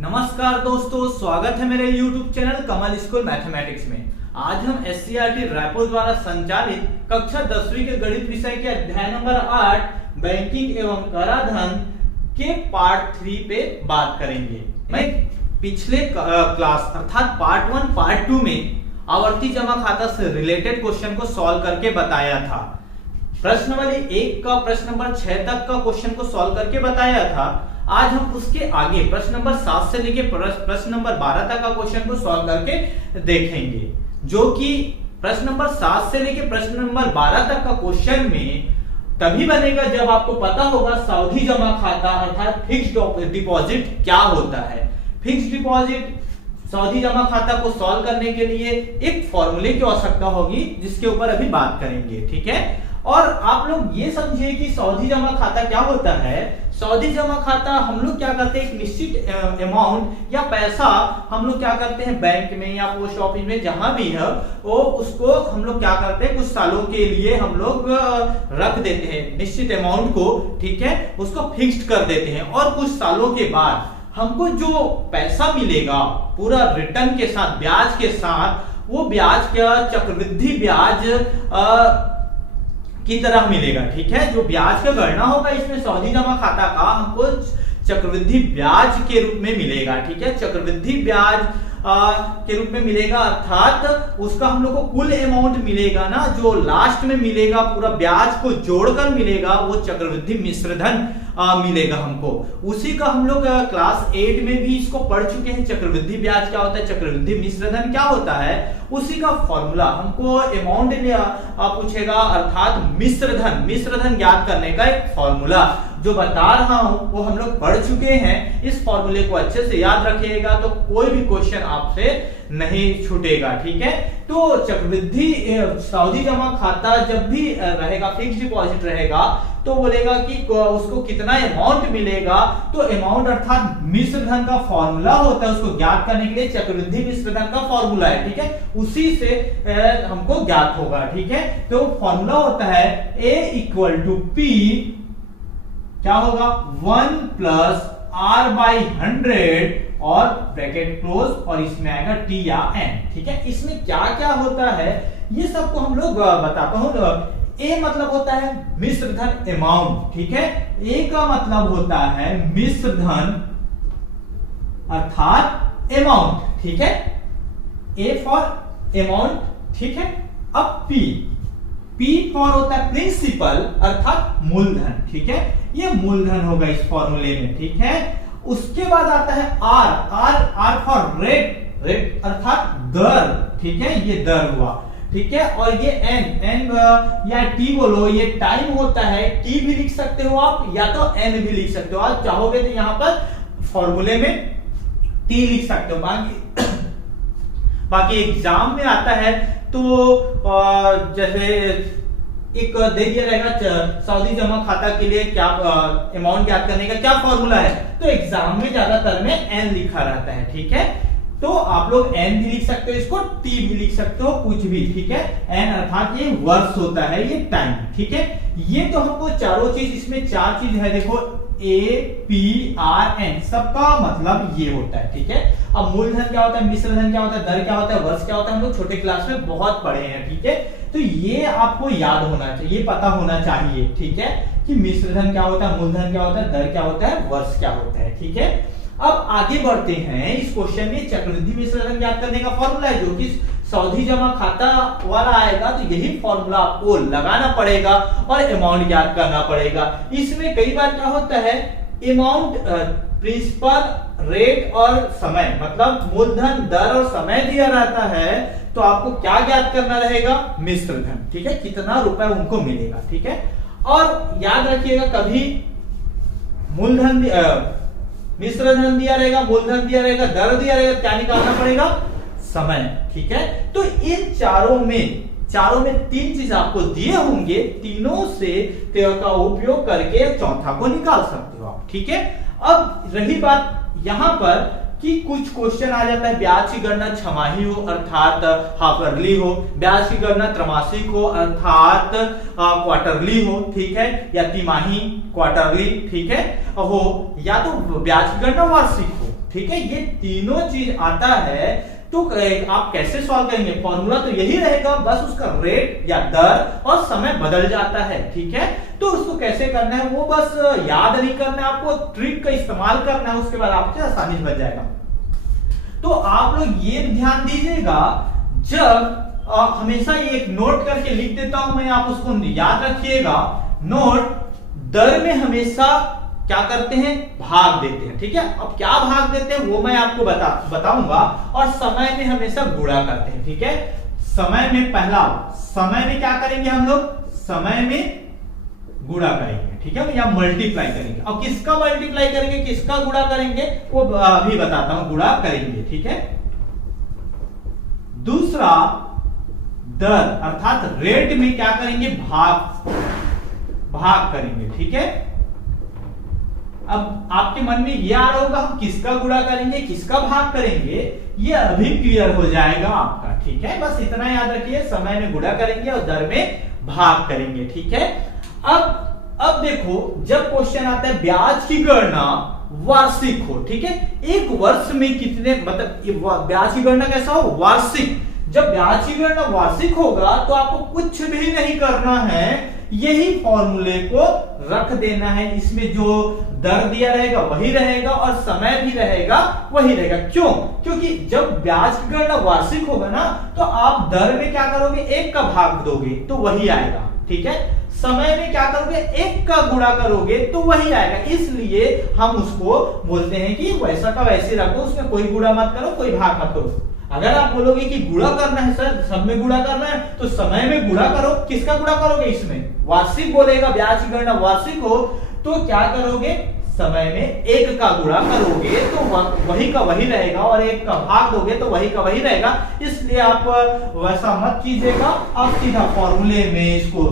नमस्कार दोस्तों, स्वागत है मेरे YouTube चैनल कमल स्कूल मैथमेटिक्स में। आज हम SCERT रायपुर द्वारा संचालित कक्षा 10वीं के गणित विषय के अध्याय नंबर 8 बैंकिंग एवं कराधान के पार्ट 3 पे बात करेंगे। मैं पिछले क्लास अर्थात पार्ट 1 पार्ट 2 में आवर्ती जमा खाता से रिलेटेड क्वेश्चन को सॉल्व करके बताया था। प्रश्नावली 1 का प्रश्न नंबर 6 तक का क्वेश्चन को सॉल्व करके बताया था। आज हम उसके आगे प्रश्न नंबर 7 से लेके प्रश्न नंबर 12 तक का क्वेश्चन को सॉल्व करके देखेंगे, जो कि प्रश्न नंबर 7 से लेके प्रश्न नंबर 12 तक का क्वेश्चन में तभी बनेगा जब आपको पता होगा सावधि जमा खाता अर्थात फिक्स्ड डिपॉजिट क्या होता है। फिक्स्ड डिपॉजिट सावधि जमा खाता को सॉल्व करने के लिए एक फॉर्मूले की आवश्यकता होगी, जिसके ऊपर अभी बात करेंगे। ठीक है, और आप लोग ये समझिए कि सावधि जमा खाता क्या होता है। सावधि जमा खाता हम लोग क्या करते हैं, एक निश्चित अमाउंट या पैसा हम लोग क्या करते हैं बैंक में या पोस्ट ऑफिस में जहां भी है वो उसको हम लोग क्या करते हैं कुछ सालों के लिए हम लोग रख देते हैं निश्चित अमाउंट को। ठीक है, उसको फिक्स्ड कर देते हैं और कुछ सालों के बाद हमको जो पैसा मिलेगा पूरा रिटर्न के साथ ब्याज के साथ, वो ब्याज का चक्रवृद्धि ब्याज की तरह मिलेगा। ठीक है, जो ब्याज का गणना होगा इसमें सावधि जमा खाता का हमको चक्रवृद्धि ब्याज के रूप में मिलेगा। ठीक है, चक्रवृद्धि ब्याज के रूप में मिलेगा, अर्थात उसका हम लोग को कुल अमाउंट मिलेगा ना, जो लास्ट में मिलेगा पूरा ब्याज को जोड़कर मिलेगा, वो चक्रवृद्धि मिश्रधन मिलेगा हमको। उसी का हम लोग क्लास 8 में भी इसको पढ़ चुके हैं। चक्रवृद्धि ब्याज क्या होता है, चक्रवृद्धि मिश्रधन क्या होता है, उसी का फॉर्मूला हमको अमाउंट पूछेगा अर्थात मिश्रधन ज्ञात करने का एक फॉर्मूला जो बता रहा हूं वो हम लोग पढ़ चुके हैं। इस फॉर्मूले को अच्छे से याद रखिएगा तो कोई भी क्वेश्चन आपसे नहीं छूटेगा। ठीक है, तो चक्रवृद्धि सावधि जमा खाता जब भी रहेगा फिक्स्ड डिपॉजिट रहेगा तो बोलेगा कि उसको कितना अमाउंट मिलेगा, तो अमाउंट अर्थात मिश्रधन का फॉर्मूला होता है, उसको ज्ञात करने के लिए चक्रवृद्धि मिश्रधन का फॉर्मूला है। ठीक है, उसी से हमको ज्ञात होगा। ठीक है, तो फॉर्मूला होता है A = P क्या होगा 1 + R/100 और ब्रैकेट क्लोज और इसमें आएगा T या N। ठीक है, इसमें क्या क्या होता है ये सबको हम लोग बताता हूं। A मतलब होता है मिश्रधन अमाउंट। ठीक है, A का मतलब होता है मिश्रधन अर्थात अमाउंट। ठीक है, A फॉर अमाउंट। ठीक है, अब P फॉर होता है प्रिंसिपल अर्थात मूलधन। ठीक है, ये मूलधन होगा इस फॉर्मूले में। ठीक है, उसके बाद आता है R फॉर रेट अर्थात दर। ठीक है, ये दर हुआ। ठीक है, और ये N या T बोलो, ये टाइम होता है। T भी लिख सकते हो आप या तो N भी लिख सकते हो। आप चाहोगे तो यहां पर फॉर्मूले में T लिख सकते हो। बाकी एग्जाम में आता है तो जैसे एक दे दिया रहेगा सावधि जमा खाता के लिए क्या अमाउंट ज्ञात करने का क्या फॉर्मूला है, तो एग्जाम में ज्यादातर में N लिखा रहता है। ठीक है, तो आप लोग N भी लिख सकते हो, इसको T भी लिख सकते हो, कुछ भी। ठीक है, N अर्थात ये वर्ष होता है, ये टाइम। ठीक है, ये तो हमको चारों चीज, इसमें 4 चीज है देखो A P R N, सबका मतलब ये होता है। ठीक है, अब मूलधन क्या होता है, मिश्रधन क्या होता है, दर क्या होता है, वर्ष क्या होता है, हम लोग छोटे क्लास में बहुत पढ़े हैं। ठीक है, तो ये आपको याद होना चाहिए, ये पता होना चाहिए। ठीक है, कि मिश्रधन क्या होता है, मूलधन क्या होता है, दर क्या होता है, वर्ष क्या होता है। ठीक है, अब आगे बढ़ते हैं। इस क्वेश्चन में चक्रवृद्धि मिश्रधन ज्ञात करने का फॉर्मूला है, जो कि सावधि जमा खाता वाला आएगा, तो यही फॉर्मूला आपको लगाना पड़ेगा और अमाउंट ज्ञात करना पड़ेगा। इसमें कई बार क्या होता है, अमाउंट प्रिंसिपल रेट और समय, मतलब मूलधन दर और समय दिया रहता है, तो आपको क्या ज्ञात करना रहेगा, मिश्रधन। ठीक है, कितना रुपए उनको मिलेगा। ठीक है, और याद रखिएगा कभी मूलधन मिश्रधन दिया रहेगा, मूलधन दिया रहेगा, दर दिया रहेगा, क्या निकालना पड़ेगा, समय। ठीक है, तो इन चारों में 3 चीज आपको दिए होंगे, तीनों से का उपयोग करके चौथा को निकाल सकते हो आप। ठीक है, अब रही बात यहां पर कि कुछ क्वेश्चन आ जाता है ब्याज की गणना छमाही हो अर्थात हाफ ईयरली हो, ब्याज की गणना त्रैमासिक हो अर्थात क्वार्टरली हो, ठीक है, या तिमाही क्वार्टरली, ठीक है, हो, या तो ब्याज की गणना वार्षिक हो। ठीक है, ये तीनों चीज आता है तो आप कैसे सॉल्व करेंगे? फॉर्मूला तो यही रहेगा, बस उसका रेट या दर और समय बदल जाता है। ठीक है, तो उसको कैसे करना है वो बस याद नहीं करना है, आपको ट्रिक का इस्तेमाल करना है, उसके बाद आपसे आसानी से बन जाएगा। तो आप लोग ये ध्यान दीजिएगा, जब हमेशा ये एक नोट करके लिख देता हूं मैं, आप उसको याद रखिएगा। नोट, दर में हमेशा क्या करते हैं? भाग देते हैं। ठीक है, अब क्या भाग देते हैं वो मैं आपको बताऊंगा। और समय में हमेशा गुणा करते हैं। ठीक है, समय में पहला, समय में क्या करेंगे हम लोग? समय में गुणा करेंगे। ठीक है, या मल्टीप्लाई करेंगे। अब किसका मल्टीप्लाई करेंगे, किसका गुणा करेंगे वो अभी बताता हूं। गुणा करेंगे। ठीक है, दूसरा दर अर्थात रेट में क्या करेंगे? भाग करेंगे। ठीक है, अब आपके मन में ये आ रहा होगा हम किसका गुणा करेंगे, किसका भाग करेंगे, ये अभी क्लियर हो जाएगा आपका। ठीक है, बस इतना याद रखिए, समय में गुणा करेंगे और दर में भाग करेंगे। ठीक है, अब देखो, जब क्वेश्चन आता है ब्याज की गणना वार्षिक हो। ठीक है, एक वर्ष में कितने, मतलब ब्याज की गणना कैसा हो? वार्षिक। जब ब्याज की गणना वार्षिक होगा तो आपको कुछ भी नहीं करना है, यही फॉर्मूले को रख देना है। इसमें जो दर दिया रहेगा वही रहेगा और समय भी रहेगा वही रहेगा। क्यों? क्योंकि जब ब्याज की गणना वार्षिक होगा ना, तो आप दर में क्या करोगे? 1 का भाग दोगे तो वही आएगा। ठीक है, समय में क्या करोगे? 1 का गुणा करोगे तो वही आएगा। इसलिए हम उसको बोलते हैं कि वैसा का वैसे रख दो, उसमें कोई गुणा मत करो, कोई भाग मत करो। अगर आप बोलोगे कि गुणा करना है सर, सब में गुणा करना है, तो समय में गुणा करो। किसका गुणा करोगे? इसमें वार्षिक बोलेगा, ब्याज की गणना वार्षिक हो तो क्या करोगे? समय में 1 का गुणा करोगे तो वही का वही रहेगा, और 1 का भाग दोगे तो वही का वही रहेगा। इसलिए आप वैसा मत कीजिएगा, आप सीधा फॉर्मूले में इसको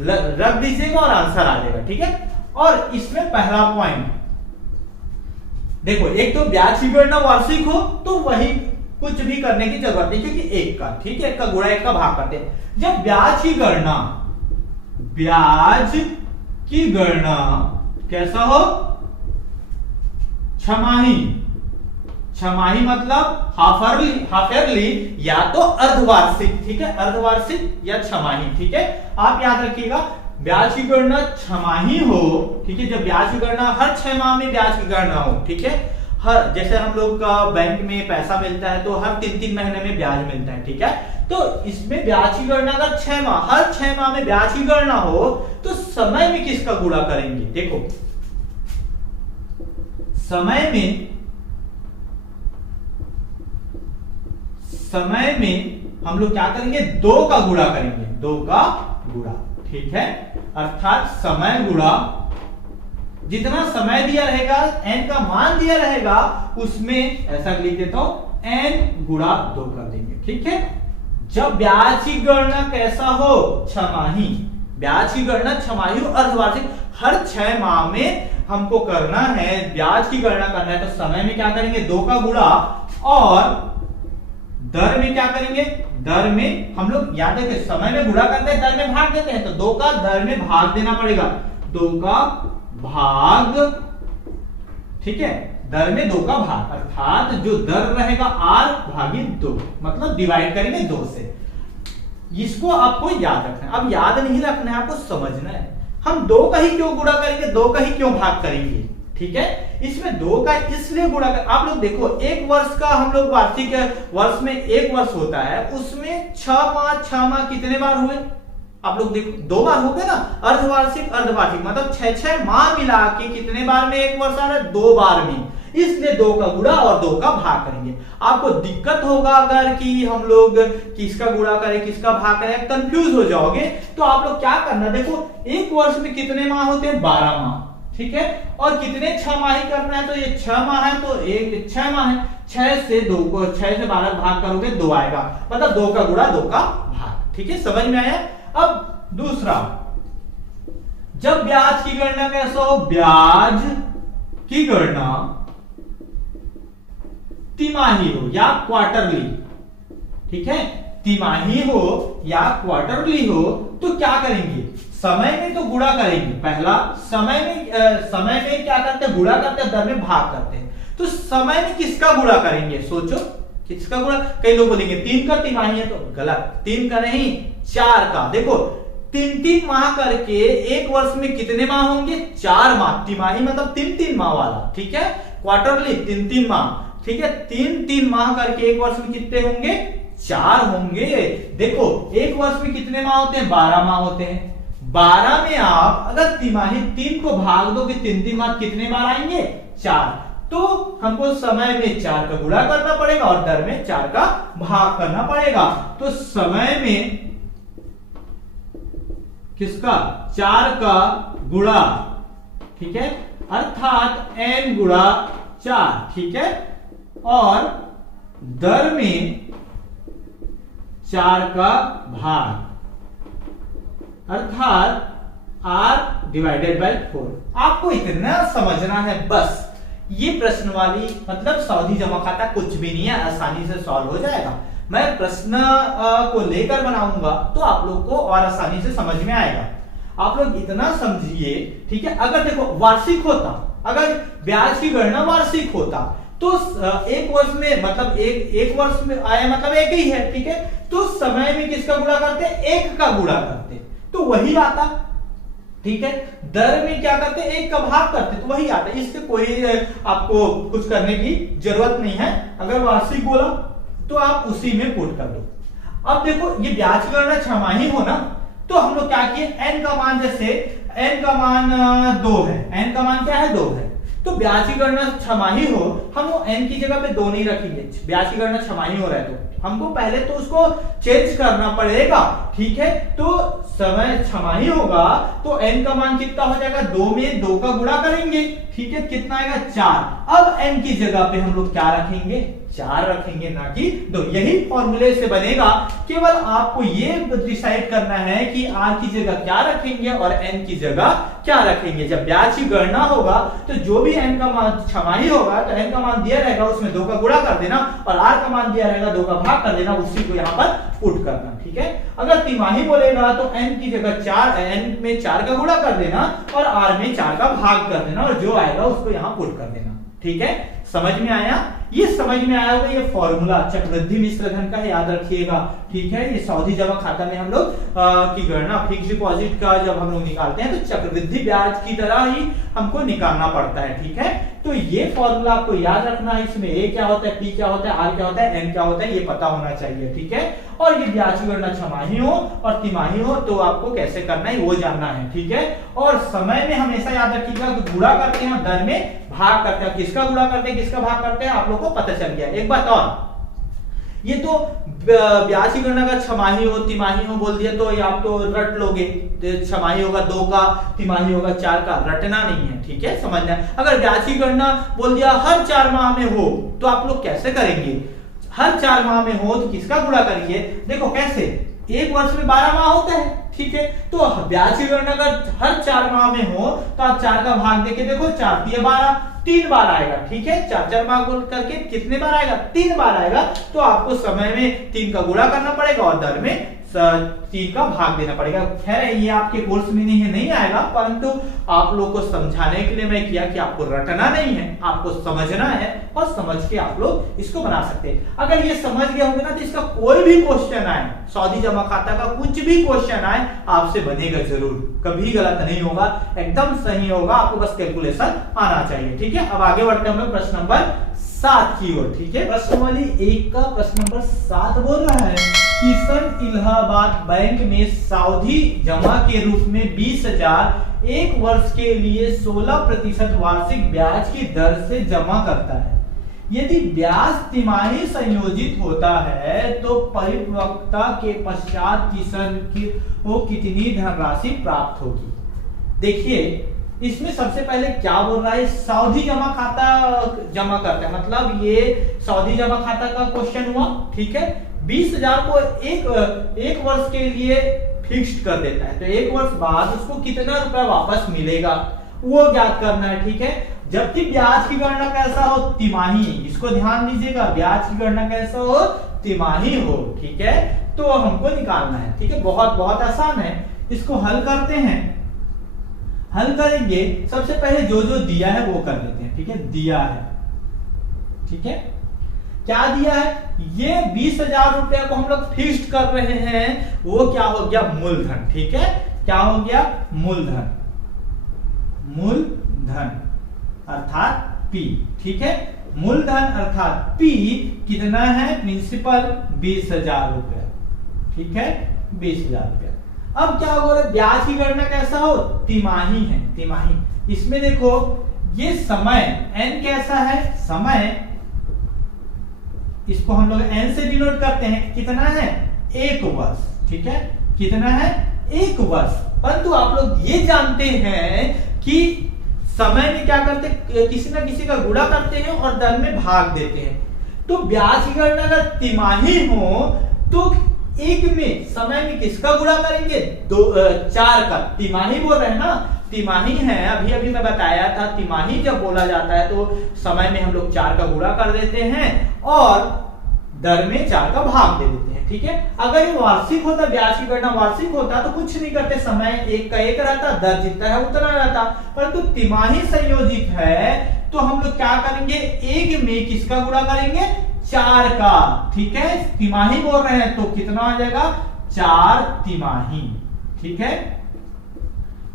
रख दीजिएगा और आंसर आ जाएगा। ठीक है, और इसमें पहला पॉइंट देखो, एक तो ब्याज की गणना वार्षिक हो तो वही कुछ भी करने की जरूरत नहीं, क्योंकि 1 का, ठीक है, 1 का गुणा 1 का भाग करते हैं। जब ब्याज की गणना कैसा हो? छमाही। छमाही मतलब हाफ ईयरली या तो अर्धवार्षिक। ठीक है, अर्धवार्षिक या छमाही। ठीक है, आप याद रखिएगा, ब्याज की गणना छमाही हो। ठीक है, जब ब्याज की गणना हर 6 माह में ब्याज की गणना हो। ठीक है, हर, जैसे हम लोग का बैंक में पैसा मिलता है तो हर 3-3 महीने में ब्याज मिलता है। ठीक है, तो इसमें ब्याज की गणना अगर 6 माह, हर 6 माह में ब्याज की गणना हो तो समय में किसका गुणा करेंगे? देखो, समय में हम लोग क्या करेंगे? 2 का गुणा करेंगे, 2 का गुणा। ठीक है, अर्थात समय गुणा जितना समय दिया रहेगा, n का मान दिया रहेगा, उसमें ऐसा लिख देता हूं, n गुणा 2 कर देंगे। ठीक है, जब ब्याज की गणना कैसा हो? छमाही। ब्याज की गणना छमाही और अर्धवार्षिक, हर 6 माह में हमको करना है, ब्याज की गणना करना है, तो समय में क्या करेंगे? 2 का गुणा, और दर में क्या करेंगे? दर में हम लोग याद रखें, समय में गुणा करते हैं, दर में भाग देते हैं, तो 2 का दर में भाग देना पड़ेगा, 2 का भाग। ठीक है, दर में 2 का भाग, अर्थात जो दर रहेगा r भागित 2, मतलब डिवाइड करेंगे 2 से। इसको आपको याद रखना है। अब याद नहीं रखना है, आपको समझना है, हम 2 का ही क्यों गुणा करेंगे, 2 का ही क्यों भाग करेंगे। ठीक है, इसमें 2 का इसलिए गुणा कर, आप लोग देखो, 1 वर्ष का हम लोग वार्षिक वर्ष में 1 वर्ष होता है, उसमें 6 माह कितने बार हुए? आप लोग देखो, 2 बार हो गए ना, अर्धवार्षिक अर्धवार्षिक, मतलब 6 माह मिला के कितने बार में 1 वर्ष आ रहा है? 2 बार में। इसलिए 2 का गुणा और 2 का भाग करेंगे। आपको दिक्कत होगा अगर कि हम लोग किसका गुणा करें, किसका भाग करें, कंफ्यूज हो जाओगे, तो आप लोग क्या करना, देखो, 1 वर्ष में कितने माह होते हैं? 12 माह। ठीक है, और कितने 6 माह करना है, तो ये 6 माह है, तो 6 माह है, 6 से 12 भाग करोगे 2 आएगा, मतलब 2 का गुणा 2 का भाग। ठीक है, समझ में आया? अब दूसरा, जब ब्याज की गणना कैसा हो? ब्याज की गणना तिमाही हो या क्वार्टरली। ठीक है, तिमाही हो या क्वार्टरली हो तो क्या करेंगे? समय में तो गुणा करेंगे। पहला समय में क्या करते हैं? गुणा करते हैं, दर में भाग करते हैं। तो समय में किसका गुणा करेंगे, सोचो किसका गुणा। कई लोग बोलेंगे 3 का तिमाही है, तो गलत, 3 का नहीं 4 का। देखो 3-3 माह करके एक वर्ष में कितने माह होंगे, 4 माह। तिमाही मतलब 3-3 माह वाला, ठीक है, क्वार्टरली 3-3 माह, ठीक है। 3-3 माह करके एक वर्ष में कितने होंगे, 4 होंगे। देखो एक वर्ष में कितने माह होते हैं, 12 माह होते हैं। 12 में आप अगर तिमाही 3 को भाग दोगे 3-3 माह कितने बार आएंगे, 4। तो हमको समय में 4 का गुणा करना पड़ेगा और दर में 4 का भाग करना पड़ेगा। तो समय में किसका, 4 का गुणा, ठीक है, अर्थात n गुणा 4, ठीक है, और दर में 4 का भाग अर्थात r डिवाइडेड बाई 4। आपको इतना समझना है बस। ये प्रश्न वाली मतलब सावधि जमा खाता कुछ भी नहीं है, आसानी से सॉल्व हो जाएगा। मैं प्रश्न को लेकर बनाऊंगा तो आप लोग को और आसानी से समझ में आएगा। आप लोग इतना समझिए, ठीक है। अगर देखो वार्षिक होता, अगर ब्याज की गणना वार्षिक होता तो एक वर्ष में मतलब एक वर्ष में आया मतलब एक ही है, ठीक है। तो समय में किसका गुणा करते, 1 का गुणा करते तो वही आता, ठीक है। दर में क्या करते, 1 का भाग करते तो वही आता। इससे कोई आपको कुछ करने की जरूरत नहीं है। अगर वार्षिक बोला तो आप उसी में पुट कर दो। अब देखो ये ब्याज की गणना छमाही हो ना, तो हम लोग क्या किए, n का मान, जैसे n का मान 2 है, n का मान क्या है, 2 है, तो ब्याज की गणना छमाही हो, हम वो n की जगह पे 2 नहीं रखेंगे। ब्याज की गणना छमाही हो रहा है तो हमको पहले तो उसको चेंज करना पड़ेगा, ठीक है। तो समय छमाही होगा तो n का मान कितना हो जाएगा, 2 में 2 का गुणा करेंगे, ठीक है, कितना आएगा, 4। अब n की जगह पे हम लोग क्या रखेंगे, 4 रखेंगे, ना कि 2। यही फॉर्मूले से बनेगा। केवल आपको ये डिसाइड करना है कि r की जगह क्या रखेंगे और n की जगह क्या रखेंगे। जब ब्याज की गणना होगा तो जो भी n का मान छमाही होगा तो n का मान दिया रहेगा, उसमें 2 का गुणा कर देना, और r का मान दिया रहेगा 2 का भाग कर देना, उसी को यहाँ पर पुट करना, ठीक है। अगर तिमाही बोलेगा तो n की जगह 4, n में 4 का गुणा कर देना और r में 4 का भाग कर देना, और जो आएगा उसको यहाँ पुट कर देना, ठीक है। समझ में आया, ये समझ में आया होगा। ये फॉर्मूला चक्रवृद्धि मिश्र धन का याद रखिएगा, ठीक है। ये सावधि जमा खाता में हम लोग की गणना फिक्स डिपॉजिट का जब हम लोग निकालते हैं तो चक्रवृद्धि ब्याज की तरह ही हमको निकालना पड़ता है, ठीक है। तो ये फॉर्मूला आपको याद रखना है। इसमें a क्या होता है, p क्या होता है, r क्या होता है, n क्या होता है, ये पता होना चाहिए, ठीक है। और ये ब्याज की गणना छमाही हो और तिमाही हो तो आपको कैसे करना है वो जानना है, ठीक है। और समय में हमेशा याद रखिएगा कि गुणा करते हैं, दर में भाग करते हैं। किसका गुणा करते हैं, किसका भाग करते हैं, आप लोग को पता चल गया। एक बात और, ये तो ब्याज की गणना का छमाही हो तिमाही हो बोल दिया तो ये आप तो रट लोगे, छमाही होगा 2 का, तिमाही होगा 4 का, रटना नहीं है, ठीक है, समझना है। अगर ब्याज की गणना बोल दिया हर 4 माह में हो तो आप लोग कैसे करेंगे, हर 4 माह में हो तो किसका गुणा करेंगे। देखो कैसे, एक वर्ष में 12 माह होते हैं, ठीक है। तो ब्याज की गणना अगर हर 4 माह में हो तो आप 4 का भाग देके देखो, 4 × 12, 3 बार आएगा, ठीक है। 4-4 माह गुण करके कितने बार आएगा, 3 बार आएगा। तो आपको समय में 3 का गुणा करना पड़ेगा और दर में 3 का भाग देना पड़ेगा। खैर ये आपके कोर्स में नहीं आएगा, परंतु आप लोग को समझाने के लिए मैं किया कि आपको रटना नहीं है, आपको समझना है और समझ के आप लोग इसको बना सकते हैं। अगर ये समझ गए होंगे ना तो इसका कोई भी क्वेश्चन आए, सावधि जमा खाता का कुछ भी क्वेश्चन आए आपसे बनेगा जरूर, कभी गलत नहीं होगा, एकदम सही होगा। आपको बस कैलकुलेशन आना चाहिए, ठीक है। अब आगे बढ़ते हैं हम लोग प्रश्न नंबर 7 की ओर, ठीक है। प्रश्न वाली 1 का प्रश्न नंबर 7 बोल रहा है, किशन इलाहाबाद बैंक में सावधि जमा के रूप में 20,000 एक वर्ष के लिए 16% वार्षिक ब्याज की दर से जमा करता है। यदि ब्याज तिमाही संयोजित होता है तो परिपक्वता के पश्चात किशन को कितनी धनराशि प्राप्त होगी। देखिए इसमें सबसे पहले क्या बोल रहा है, सावधि जमा खाता जमा करता है, मतलब ये सावधि जमा खाता का क्वेश्चन हुआ, ठीक है। 20,000 को एक वर्ष के लिए फिक्स्ड कर देता है, तो एक वर्ष बाद उसको कितना रुपया वापस मिलेगा वो ज्ञात करना है, ठीक है। जबकि ब्याज की गणना कैसा हो, तिमाही, इसको ध्यान दीजिएगा, ब्याज की गणना कैसा हो, तिमाही हो, ठीक है। तो हमको निकालना है, ठीक है, बहुत बहुत आसान है। इसको हल करते हैं, हल करेंगे। सबसे पहले जो जो दिया है वो कर लेते हैं, ठीक है। दिया है ठीक है। क्या दिया है, ये 20,000 रुपया को हम लोग फिक्स्ड कर रहे हैं, वो क्या हो गया, मूलधन। ठीक है, क्या हो गया, मूलधन, मूलधन अर्थात P। ठीक है, मूलधन अर्थात P कितना है, प्रिंसिपल 20,000 रुपया। ठीक है, 20,000 रुपया। अब क्या होगा, ब्याज की गणना कैसा हो, तिमाही है, तिमाही। इसमें देखो ये समय n कैसा है, समय इसको हम लोग n से डिनोट करते हैं, कितना है, 1 वर्ष। ठीक है, कितना है, 1 वर्ष। परंतु आप लोग ये जानते हैं कि समय में क्या करते, किसी ना किसी का गुणा करते हैं और दर में भाग देते हैं। तो ब्याज की गणना अगर तिमाही हो तो एक में समय में किसका गुणा करेंगे, 4 का। तिमाही बोल रहे हैं ना, तिमाही है, अभी अभी मैं बताया था, तिमाही जब बोला जाता है तो समय में हम लोग 4 का गुणा कर देते हैं और दर में 4 का भाग दे देते हैं। ठीक है, अगर ये वार्षिक होता, ब्याज की गणना वार्षिक होता तो कुछ नहीं करते, समय 1 का 1 रहता, दर जितना है उतना रहता। परंतु तिमाही संयोजित है तो हम लोग क्या करेंगे, 1 में किसका गुणा करेंगे, 4 का। ठीक है, तिमाही बोल रहे हैं तो कितना आ जाएगा, 4 तिमाही। ठीक है,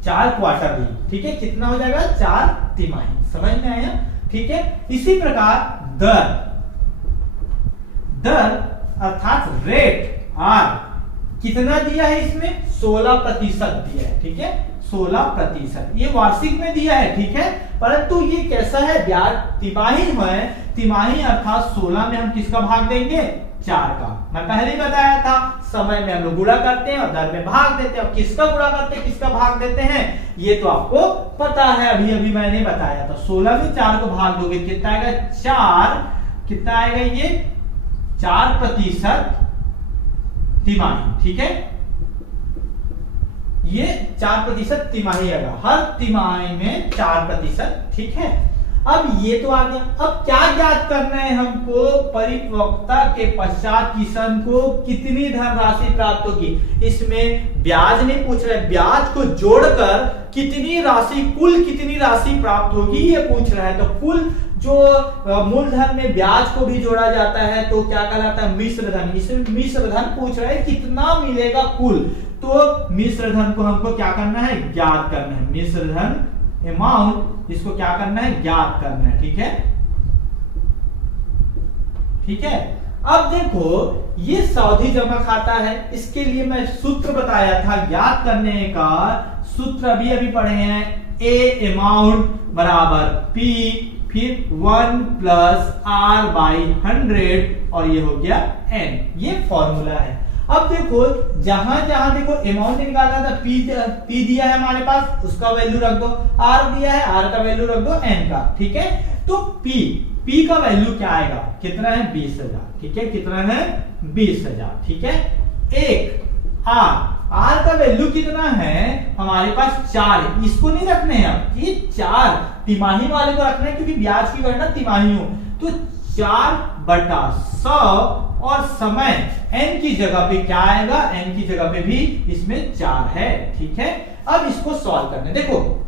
4 क्वार्टरली। ठीक है, कितना हो जाएगा, 4 तिमाही। समझ में आया। ठीक है, इसी प्रकार दर, दर अर्थात रेट R कितना दिया है, इसमें 16% दिया है। ठीक है, 16%, ये वार्षिक में दिया है। ठीक है, परंतु ये कैसा है, ब्याज तिमाही है, तिमाही अर्थात 16 में हम किसका भाग देंगे, 4 का। मैं पहले ही बताया था, समय में हम लोग गुणा करते हैं और दर में भाग देते हैं। और किसका गुणा करते हैं, किसका भाग देते हैं, ये तो आपको पता है, अभी अभी मैंने बताया था। 16 में 4 को भाग दोगे कितना आएगा, 4, कितना आएगा ये, 4% तिमाही। ठीक है, ये 4% तिमाही आएगा, हर तिमाही में 4%। ठीक है, अब ये तो आ गया। अब क्या ज्ञात करना है हमको, परिपक्वता के पश्चात किसान को कितनी धनराशि प्राप्त होगी। इसमें ब्याज नहीं पूछ रहे, ब्याज को जोड़कर कितनी राशि, कुल कितनी राशि प्राप्त होगी ये पूछ रहा है। तो कुल जो मूलधन में ब्याज को भी जोड़ा जाता है तो क्या कहलाता है, मिश्र धन। इसमें मिश्र धन पूछ रहे हैं, कितना मिलेगा कुल। तो मिश्र धन को हमको क्या करना है, ज्ञात करना है। मिश्र धन अमाउंट, इसको क्या करना है, ज्ञात करना है। ठीक है, ठीक है। अब देखो ये सावधि जमा खाता है, इसके लिए मैं सूत्र बताया था ज्ञात करने का। सूत्र अभी अभी पढ़े हैं, ए अमाउंट बराबर P, फिर 1 प्लस R/100 और ये हो गया N। ये फॉर्मूला है। अब देखो जहां जहां देखो अमाउंट निकालना था, P दिया है हमारे पास, उसका वैल्यू रख दो, R दिया है, R का वैल्यू रख दो N का। ठीक है, तो P का वैल्यू क्या आएगा, कितना है, 20,000। ठीक है, कितना है, 20,000। ठीक है, एक R का वैल्यू कितना है हमारे पास, 4। इसको नहीं रखने हैं, अब ये 4 तिमाही वाले को रखना है क्योंकि ब्याज की गणना तिमाही हो। तो 4/100 और समय n की जगह पे क्या आएगा, n की जगह पे भी इसमें 4 है। ठीक है, अब इसको सॉल्व करना है। देखो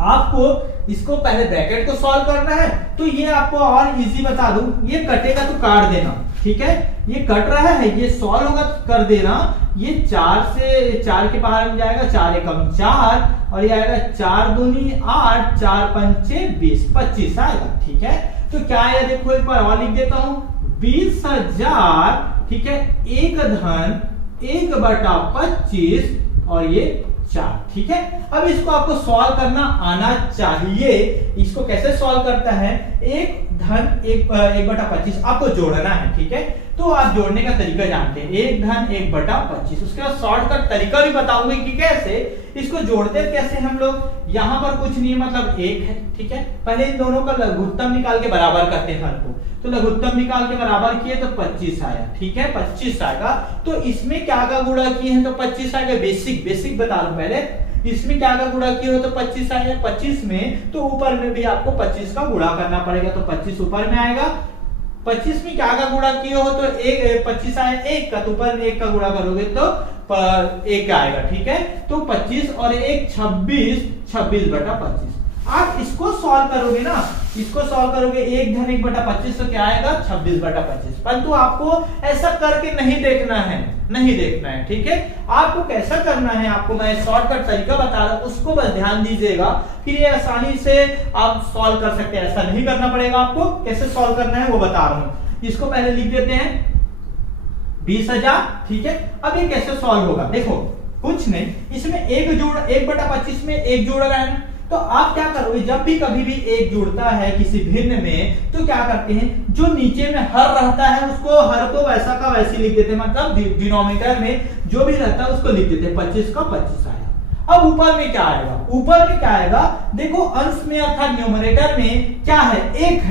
आपको इसको पहले ब्रैकेट को सॉल्व करना है, तो ये आपको और इजी बता दूं, ये कटेगा तो काट देना। ठीक है, ये कट रहा है, ये सॉल्व होगा तो कर देना। ये 4 से 4 के बाहर में जाएगा, 4 एकम 4 और ये आएगा 4 दूनी 8, 4 पंचे 20, 25 आएगा। ठीक है, तो क्या है, देखो एक बार और लिख देता हूं, 20,000। ठीक है, एक धन 1/25 और ये 4। ठीक है, अब इसको आपको सॉल्व करना आना चाहिए। इसको कैसे सॉल्व करता है, एक धन 1/25 आपको जोड़ना है। ठीक है, तो आप जोड़ने का तरीका जानते हैं, एक धन 1/25। उसके बाद शॉर्टकट तरीका भी बताऊंगे कि कैसे इसको जोड़ते कैसे हम लोग। यहां पर कुछ नहीं, मतलब 1 है। ठीक है, पहले इन दोनों का लघुत्तम निकाल के बराबर करते हैं हर को। तो लघुत्तम निकाल के बराबर किए तो 25 आया। ठीक है, 25 आएगा। तो इसमें क्या का गुणा किए हैं तो 25 आएगा। बेसिक बता दूं पहले, इसमें क्या का गुणा किए हो तो 25 आएगा। 25 में तो ऊपर में भी आपको 25 का गुणा करना पड़ेगा, तो 25 ऊपर में आएगा। 25 में क्या का गुणा किए हो तो 25 आया 1 का, तो ऊपर में 1 का गुणा करोगे तो 1 आएगा। ठीक है, तो 25 और 1 26, 26/25। आप इसको सॉल्व करोगे ना, इसको सॉल्व करोगे 1-1/25 तो क्या आएगा 26/25। परंतु आपको ऐसा करके नहीं देखना है, ठीक है। आपको कैसा करना है, आपको मैं शॉर्टकट तरीका बता रहा हूं, उसको बस ध्यान दीजिएगा, फिर ये आसानी से आप सॉल्व कर सकते हैं। ऐसा नहीं करना पड़ेगा आपको, कैसे सॉल्व करना है वो बता रहा हूं। इसको पहले लिख देते हैं 20,000, ठीक है। अब ये कैसे सॉल्व होगा, देखो कुछ नहीं, इसमें 1/25 में 1 जोड़ रहा है, तो आप क्या करोगे, जब भी कभी भी 1 जुड़ता है किसी भिन्न में, तो क्या करते हैं, जो नीचे में हर रहता है उसको हर को वैसा का वैसे लिख देते हैं, मतलब डिनोमिनेटर में जो भी रहता है उसको लिख देते हैं। 25 का 25 आया। अब ऊपर में क्या आएगा, ऊपर में क्या आएगा, देखो अंश में अर्थात न्यूमरेटर में क्या है, 1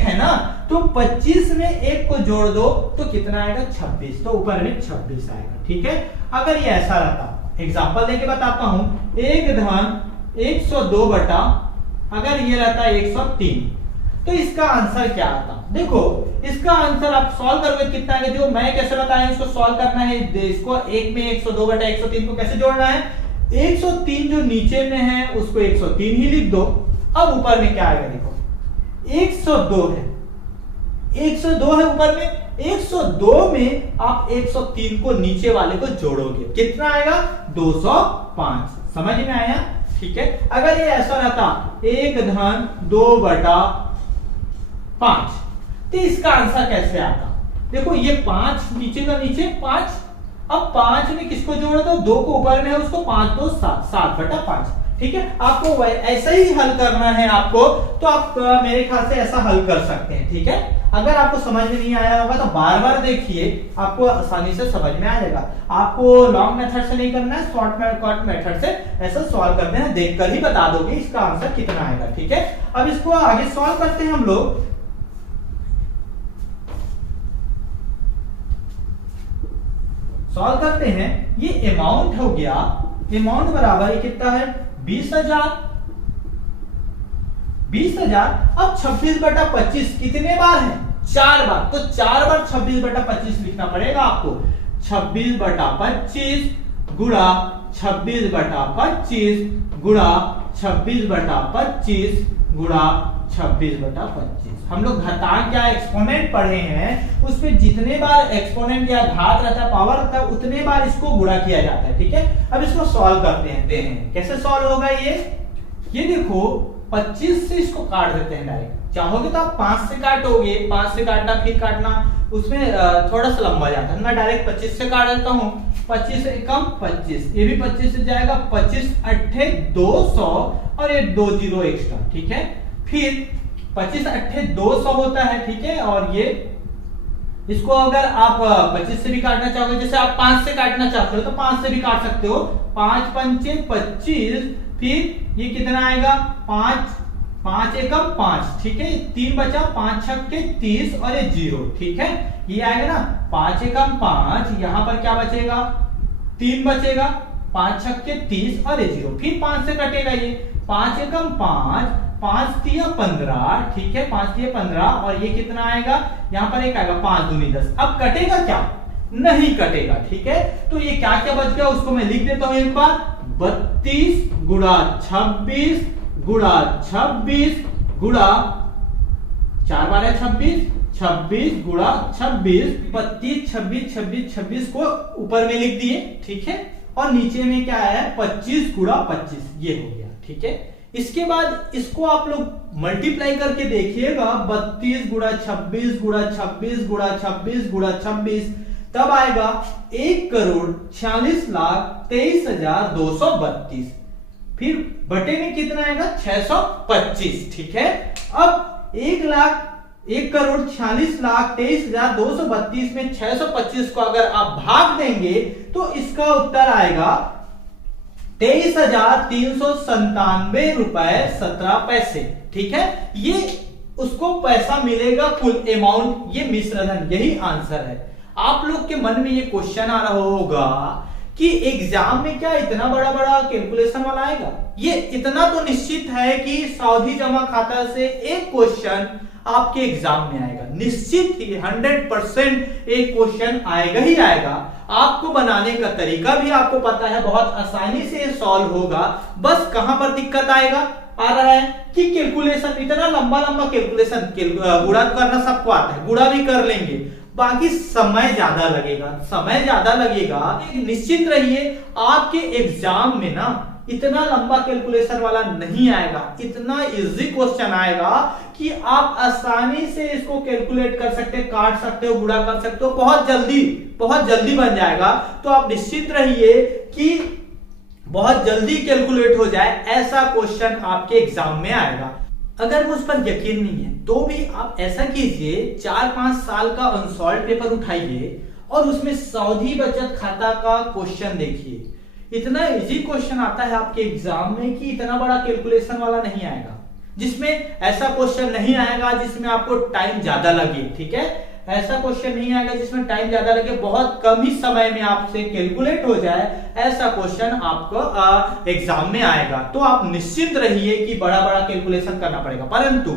है ना, तो 25 में 1 को जोड़ दो तो कितना आएगा 26, तो ऊपर में 26 आएगा, ठीक है। अगर ये ऐसा रहता, एग्जांपल देके बताता हूं, 1/102 बटा अगर ये रहता 103, तो इसका आंसर क्या आता, देखो इसका आंसर आप सॉल्व करोगे कितना है, जो मैं कैसे बताया इसको सॉल्व करना है, इसको 1 में 102 बटा 103 को कैसे जोड़ना है, 103 जो नीचे में है उसको 103 ही लिख दो। अब ऊपर में क्या आएगा, देखो 102 है, 102 है ऊपर में, 102 में आप 103 को नीचे वाले को जोड़ोगे, कितना आएगा 205। समझ में आया, ठीक है। अगर ये ऐसा रहता 1/2 बटा 5, तो इसका आंसर कैसे आता, देखो ये 5 नीचे का नीचे 5, अब 5 में किसको जोड़ दो, 2 को ऊपर में है उसको 5 2 7 7/5, ठीक है। आपको ऐसा ही हल करना है आपको, तो आप मेरे ख्याल से ऐसा हल कर सकते हैं, ठीक है। अगर आपको समझ में नहीं आया होगा तो बार बार देखिए, आपको आसानी से समझ में आ जाएगा। आपको लॉन्ग मेथड से नहीं करना है, शॉर्ट मेथड से ऐसा सॉल्व करते हैं, देखकर ही बता दोगे इसका आंसर कितना आएगा, ठीक है। अब इसको आगे सॉल्व करते हैं हम लोग। सॉल्व करते हैं, ये अमाउंट हो गया, अमाउंट बराबर ये कितना है 20,000। अब 26/25 कितने बार है, 4 बार, तो 4 बार 26/25 लिखना पड़ेगा आपको। 26/25 गुणा 26/25 गुणा 26/25 गुणा 26/25। हम लोग घातांक या एक्सपोनेंट पढ़े हैं, उसमें जितने बार एक्सपोनेंट या घात रहता है, पावर रहता है, उतने बार इसको गुणा किया जाता है, ठीक है। अब इसको सॉल्व करते हैं, कैसे सॉल्व होगा ये देखो 25 से इसको काट देते हैं डायरेक्ट, चाहोगे तो आप 5 से काटोगे, 5 से काटना फिर काटना उसमें थोड़ा सा लंबा जाता है, मैं डायरेक्ट 25 से काट देता हूँ। 25 से कम 25, ये भी 25 से जाएगा, 25 8 200 और ये 2 0 एक्स्ट्रा, ठीक है। फिर 25 8 200 होता है, ठीक है। और ये इसको अगर आप 25 से भी काटना चाहोगे, जैसे आप 5 से काटना चाहते हो तो 5 से भी काट सकते हो, 5 पंचे 25, फिर ये कितना आएगा 5 एकम 5, ठीक है। 3 बचा, 5 छक्के 30 और ये 0, ठीक है। ये आएगा ना 5 एकम 5, यहां पर क्या बचेगा 3 बचेगा, 5 छक्के 30 और ये 0, फिर 5 से कटेगा ये 5 एकम 5, 5 3 15, ठीक है। 5 3 15 और ये कितना आएगा, यहां पर एक आएगा 5 दूनी 10। अब कटेगा क्या, नहीं कटेगा, ठीक है। तो ये क्या क्या बच गया उसको मैं लिख देता हूं एक बार, 32 गुणा 26 गुणा 26 गुणा 4 बार है 26, 26 गुणा 26, 32 26 26 26 को ऊपर में लिख दिए, ठीक है। और नीचे में क्या आया 25 गुणा 25, ये हो गया, ठीक है। इसके बाद इसको आप लोग मल्टीप्लाई करके देखिएगा, 32 गुणा 26 गुणा 26 गुणा 26 गुणा 26, तब आएगा 1,46,23,232, फिर बटे में कितना आएगा 625, ठीक है। अब 1,46,23,232 में 625 को अगर आप भाग देंगे तो इसका उत्तर आएगा 23,397 रुपए 17 पैसे, ठीक है। ये उसको पैसा मिलेगा कुल अमाउंट, ये मिश्रधन, यही आंसर है। आप लोग के मन में ये क्वेश्चन आ रहा होगा कि एग्जाम में क्या इतना बड़ा बड़ा कैलकुलेशन वाला आएगा, ये इतना तो निश्चित है कि सावधि जमा खाता से एक क्वेश्चन आपके एग्जाम में आएगा, निश्चित ही 100% एक क्वेश्चन आएगा ही आएगा। आपको बनाने का तरीका भी आपको पता है, बहुत आसानी से ये सॉल्व होगा। बस कहां पर दिक्कत आएगा, आ रहा है कि कैलकुलेशन इतना लंबा लंबा कैलकुलेशन गुणा करना सबको आता है, गुणा भी कर लेंगे, बाकी समय ज्यादा लगेगा, समय ज्यादा लगेगा। निश्चिंत रहिए आपके एग्जाम में ना इतना लंबा कैलकुलेशन वाला नहीं आएगा, इतना इजी क्वेश्चन आएगा कि आप आसानी से इसको कैलकुलेट कर सकते हैं, काट सकते हो, गुणा कर सकते हो, बहुत जल्दी बन जाएगा। तो आप निश्चित रहिए कि बहुत जल्दी कैलकुलेट हो जाए ऐसा क्वेश्चन आपके एग्जाम में आएगा। अगर मुझ पर यकीन नहीं है तो भी आप ऐसा कीजिए, 4-5 साल का अनसॉल्व पेपर उठाइए और उसमें सावधि बचत खाता का क्वेश्चन देखिए। इतना इजी क्वेश्चन आता है आपके एग्जाम में कि इतना बड़ा कैलकुलेशन वाला नहीं आएगा, जिसमें ऐसा क्वेश्चन नहीं आएगा जिसमें आपको टाइम ज्यादा लगे। ठीक है, ऐसा क्वेश्चन नहीं आएगा जिसमें टाइम ज्यादा लगे, बहुत कम ही समय में आपसे कैलकुलेट हो जाए, ऐसा क्वेश्चन आपको एग्जाम में आएगा। तो आप निश्चिंत रहिए कि बड़ा बड़ा कैलकुलेशन करना पड़ेगा, परंतु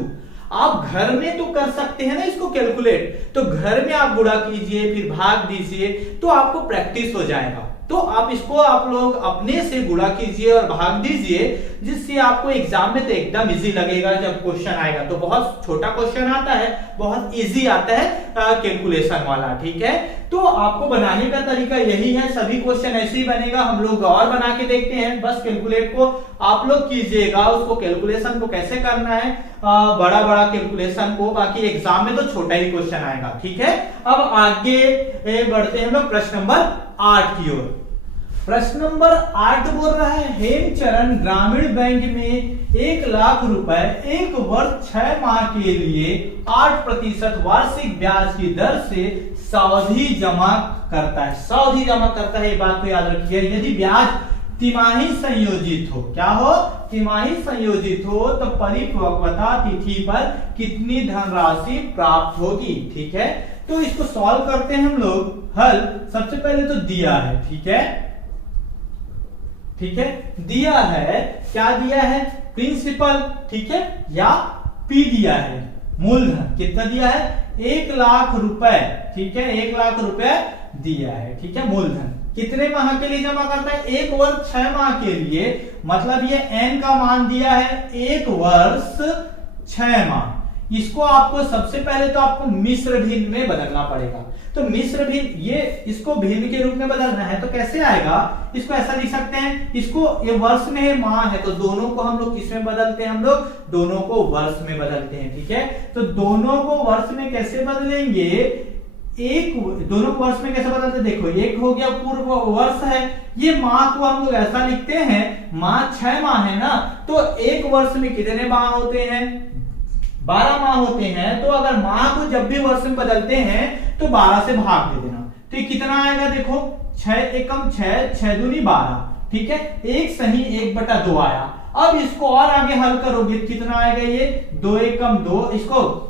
आप घर में तो कर सकते हैं ना इसको कैलकुलेट। तो घर में आप गुणा कीजिए, फिर भाग दीजिए, तो आपको प्रैक्टिस हो जाएगा। तो आप इसको आप लोग अपने से गुणा कीजिए और भाग दीजिए, जिससे आपको एग्जाम में तो एकदम इजी लगेगा। जब क्वेश्चन आएगा तो बहुत छोटा क्वेश्चन आता है, बहुत इजी आता है कैलकुलेशन वाला। ठीक है, तो आपको बनाने का तरीका यही है, सभी क्वेश्चन ऐसे ही बनेगा। हम लोग और बना के देखते हैं, बस कैलकुलेट को आप लोग कीजिएगा, उसको कैलकुलेशन को कैसे करना है, बड़ा बड़ा कैलकुलेशन को, बाकी एग्जाम में तो छोटा ही क्वेश्चन आएगा। ठीक है, अब आगे बढ़ते हैं हम लोग प्रश्न नंबर 8 की ओर। प्रश्न नंबर 8 बोल रहा है, हेमचरण ग्रामीण बैंक में 1 लाख रुपए एक वर्ष 6 माह के लिए 8% वार्षिक ब्याज की दर से सावधि जमा करता है। सावधि जमा करता है, ये बात को याद रखिए। यदि ब्याज तिमाही संयोजित हो, क्या हो, तिमाही संयोजित हो, तो परिपक्वता तिथि पर कितनी धनराशि प्राप्त होगी। ठीक है, तो इसको सॉल्व करते हैं हम लोग। हल सबसे पहले तो दिया है, ठीक है, दिया है, क्या दिया है, प्रिंसिपल, ठीक है, या पी दिया है, मूलधन कितना दिया है, 1 लाख रुपए। ठीक है, 1 लाख रुपए दिया है। ठीक है, मूलधन कितने माह के लिए जमा करता है, 1 वर्ष 6 माह के लिए, मतलब ये एन का मान दिया है 1 वर्ष 6 माह। इसको आपको सबसे पहले तो आपको मिश्र भिन्न में बदलना पड़ेगा। तो मिश्र भिन्न, ये इसको भिन्न के रूप में बदलना है तो कैसे आएगा, इसको ऐसा लिख सकते हैं, इसको ये वर्ष में है, माह है, तो दोनों को हम लोग किसमें बदलते हैं, हम लोग दोनों को वर्ष में बदलते हैं। ठीक है, तो दोनों को वर्ष में कैसे बदलेंगे, दोनों को वर्ष में कैसे बदलते हैं, देखो, एक हो गया पूर्व वर्ष है, ये माह को हम लोग ऐसा लिखते हैं, माह 6 माह है ना, तो एक वर्ष में कितने माह होते हैं, 12 माह होते हैं। तो अगर माह को जब भी वर्ष में बदलते हैं तो 12 से भाग दे देना, तो ये कितना आएगा, देखो 6 एकम 6, 6 दूनी 12। ठीक है, 1 सही 1/2 आया। अब इसको और आगे हल करोगे कितना आएगा, ये 2 एकम 2। इसको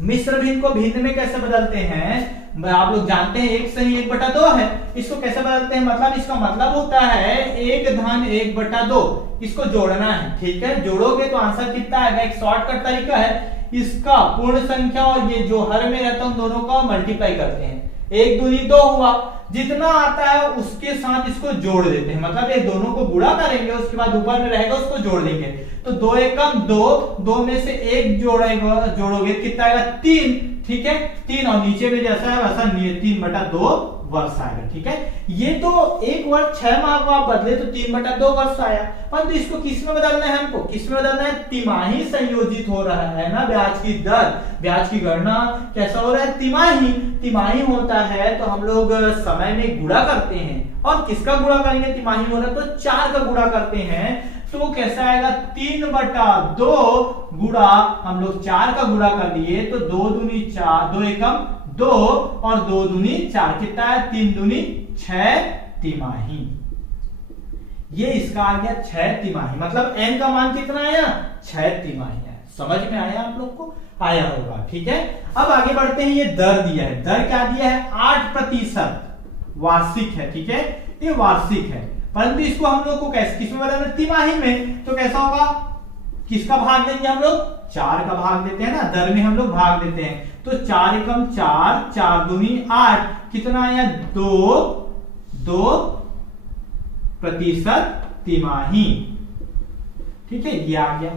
मिश्र भिन्न को भिन्न में कैसे बदलते हैं, आप लोग जानते हैं, 1 सही 1/2 है। इसको कैसे बदलते हैं, मतलब इसका मतलब होता है 1 धन 1/2, इसको जोड़ना है। ठीक है, जोड़ोगे तो आंसर कितना आएगा, एक शॉर्टकट तरीका है, इसका पूर्ण संख्या और ये जो हर में रहता है दोनों का मल्टीप्लाई करते हैं, 1 दूनी 2 हुआ, जितना आता है उसके साथ इसको जोड़ देते हैं, मतलब ये दोनों को गुणा करेंगे, उसके बाद ऊपर में रहेगा उसको जोड़ देंगे। तो 2 एकम 2, 2 में से 1 जोड़ोगे कितना आएगा, 3। ठीक है, 3, और नीचे में जैसा है वैसा 3/2 वर्ष आएगा। ठीक है, ये तो 1 वर्ष 6 माह को आप बदले तो 3/2 वर्ष आया, परंतु तो इसको किस में बदलना है, हमको किस में बदलना है, तिमाही संयोजित हो रहा है ना ब्याज की दर, ब्याज की गणना कैसा हो रहा है, तिमाही होता है, तो हम लोग समय में गुणा करते हैं। और किसका गुणा करेंगे, तिमाही हो रहा है तो 4 का गुणा करते हैं, तो कैसा आएगा, 3/2 गुणा, हम लोग 4 का गुणा कर लिए तो 2 दूनी 4, 2 एकम 2 और 2 दूनी 4, कितना है, 3 दूनी 6 तिमाही। ये इसका आ गया 6 तिमाही, मतलब n का मान कितना आया, 6 तिमाही है। समझ में आया आप लोग को, आया होगा। ठीक है, अब आगे बढ़ते हैं, ये दर दिया है, दर क्या दिया है, 8% वार्षिक है। ठीक है, ये वार्षिक है, परंतु इसको हम लोग को कैसे किसमें बदलना, तिमाही में, तो कैसा होगा, किसका भाग देंगे हम लोग, 4 का भाग देते हैं ना, दर में हम लोग भाग देते हैं, तो 4 एकम 4, 4 दूनी 8, कितना आया, 2% तिमाही। ठीक है, ये आ गया।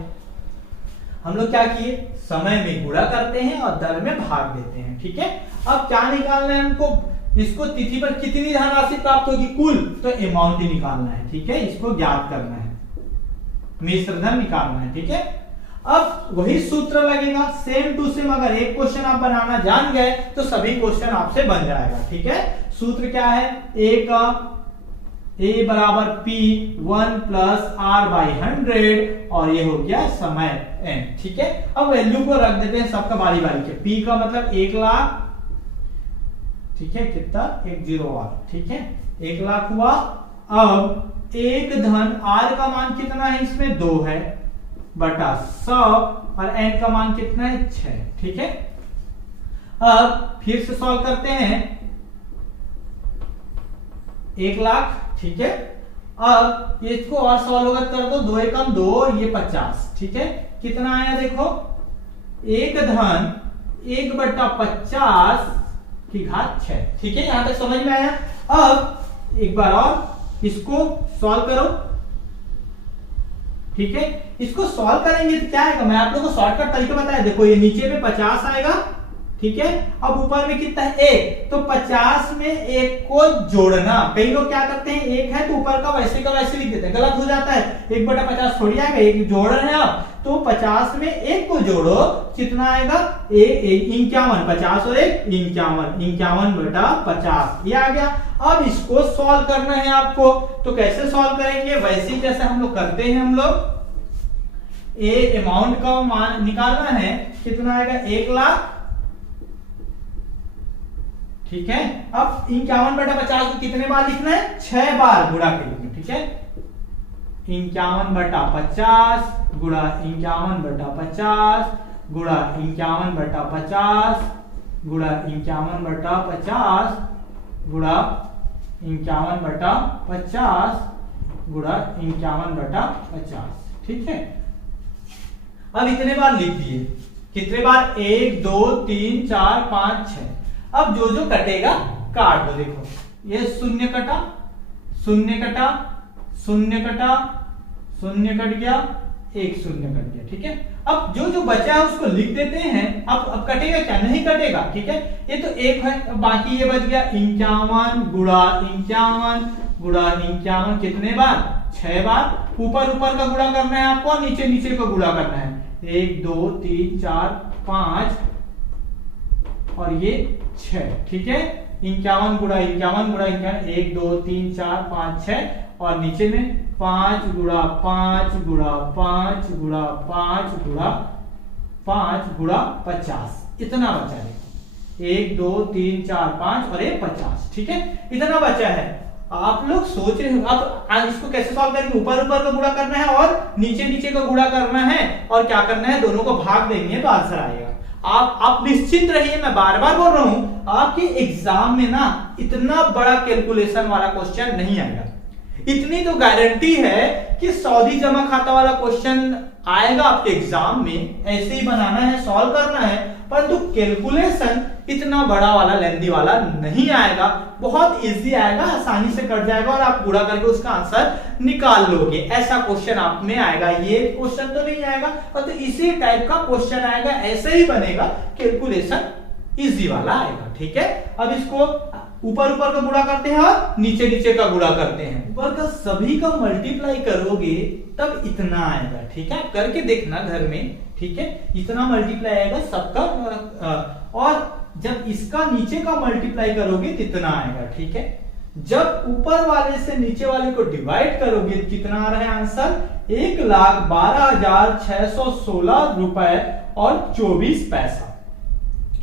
हम लोग क्या किए, समय में गुणा करते हैं और दर में भाग देते हैं। ठीक है, अब क्या निकालना है हमको, इसको तिथि पर कितनी धनराशि प्राप्त होगी कुल, तो अमाउंट ही निकालना है। ठीक है, इसको ज्ञात करना है, मिश्र धन निकालना है। ठीक है, अब वही सूत्र लगेगा सेम टू सेम। अगर एक क्वेश्चन आप बनाना जान गए तो सभी क्वेश्चन आपसे बन जाएगा। ठीक है, सूत्र क्या है, ए बराबर P 1 प्लस R बाई 100 और ये हो गया समय n। ठीक है, अब वैल्यू को रख देते हैं सबका बारी बारी के। P का मतलब 1 लाख, ठीक है, कितना 10R, ठीक है, 1 लाख हुआ। अब एक धन R का मान कितना है, इसमें 2 है बटा 100 और n का मान कितना है 6। ठीक है, अब फिर से सॉल्व करते हैं, 1 लाख, ठीक है, अब इसको और सॉल्व कर दो, 2 एकम 2, ये 50। ठीक है, कितना आया देखो, एक धन 1 बटा 50 की घात 6। ठीक है, यहां तक समझ में आया। अब एक बार और इसको सॉल्व करो। ठीक है, इसको सॉल्व करेंगे तो क्या आएगा, मैं आप लोगों को शॉर्टकट तरीका बताया। देखो ये नीचे में 50 आएगा, ठीक है, अब ऊपर में कितना है 1, तो 50 में 1 को जोड़ना। कई लोग क्या करते हैं, 1 है तो ऊपर का वैसे लिख देते हैं, गलत हो जाता है। 1 बटा 50 थोड़ी आएगा, 1 जोड़ रहे हैं आप, तो 50 में 1 को जोड़ो, कितना आएगा 51, 50 और 1 51 बटा 50, ये आ गया। अब इसको सॉल्व करना है आपको, तो कैसे सॉल्व करेंगे, वैसे ही जैसे हम लोग करते हैं। हम लोग ए अमाउंट का मान निकालना है, कितना आएगा 1 लाख। ठीक है, अब 51 बटा 50 को कितने बार लिखना है, 6 बार गुणा के लिए। ठीक है, 51 बटा 50 गुणा 51 बटा 50 गुणा 51 बटा 50 गुणा 51 बटा 50 गुणा 51 बटा 50 गुणा 51 बटा 50। ठीक है, अब इतने बार लिख दिए, कितने बार, 1 2 3 4 5 6। अब जो जो कटेगा काट दो। देखो ये शून्य कटा, शून्य कटा, शून्य कटा, शून्य कट गया, एक शून्य कट गया। ठीक है, अब जो जो बचा है उसको लिख देते हैं। अब कटेगा क्या, नहीं कटेगा। ठीक है, ये तो 1 है, बाकी ये बच गया 51 गुणा 51 गुणा 51, कितने बार, 6 बार। ऊपर ऊपर का गुणा करना है आपको और नीचे नीचे का गुणा करना है, 1 2 3 4 5 और ये 6। ठीक है, 51 गुणा 51 गुणा 51, 1 2 3 4 5 6 और नीचे में 5 गुणा 5 गुणा 5 गुणा 5 गुणा 5 गुणा 50, इतना बचा है। 1 2 3 4 5 और 50। ठीक है, इतना बचा है। आप लोग सोच रहे हो अब इसको कैसे सॉल्व करेंगे, ऊपर ऊपर का गुणा करना है और नीचे नीचे का गुणा करना है, और क्या करना है, दोनों को भाग देंगे तो आंसर आएगा। आप निश्चिंत रहिए, मैं बार बार बोल रहा हूं, आपके एग्जाम में ना इतना बड़ा कैलकुलेशन वाला क्वेश्चन नहीं आएगा। इतनी तो गारंटी है कि सौदी जमा खाता वाला क्वेश्चन आएगा आपके एग्जाम में, ऐसे ही बनाना है, सॉल्व करना है, परंतु कैलकुलेशन इतना बड़ा वाला लेंथी वाला नहीं आएगा। बहुत इजी आएगा, आसानी से कट जाएगा और आप पूरा करके उसका आंसर निकाल लोगे। ऐसा क्वेश्चन आप में आएगा, ये क्वेश्चन तो नहीं आएगा, और तो इसी टाइप का क्वेश्चन आएगा, ऐसे ही बनेगा, कैलकुलेशन इजी वाला आएगा। ठीक है, अब इसको ऊपर ऊपर का गुणा करते हैं और नीचे नीचे का गुणा करते हैं। ऊपर का सभी का मल्टीप्लाई करोगे तब इतना आएगा। ठीक है, करके देखना घर में। ठीक है, इतना मल्टीप्लाई आएगा सबका, और जब इसका नीचे का मल्टीप्लाई करोगे कितना आएगा। ठीक है, जब ऊपर वाले से नीचे वाले को डिवाइड करोगे कितना आ रहा है आंसर, 1,12,616 रुपए और 24 पैसा।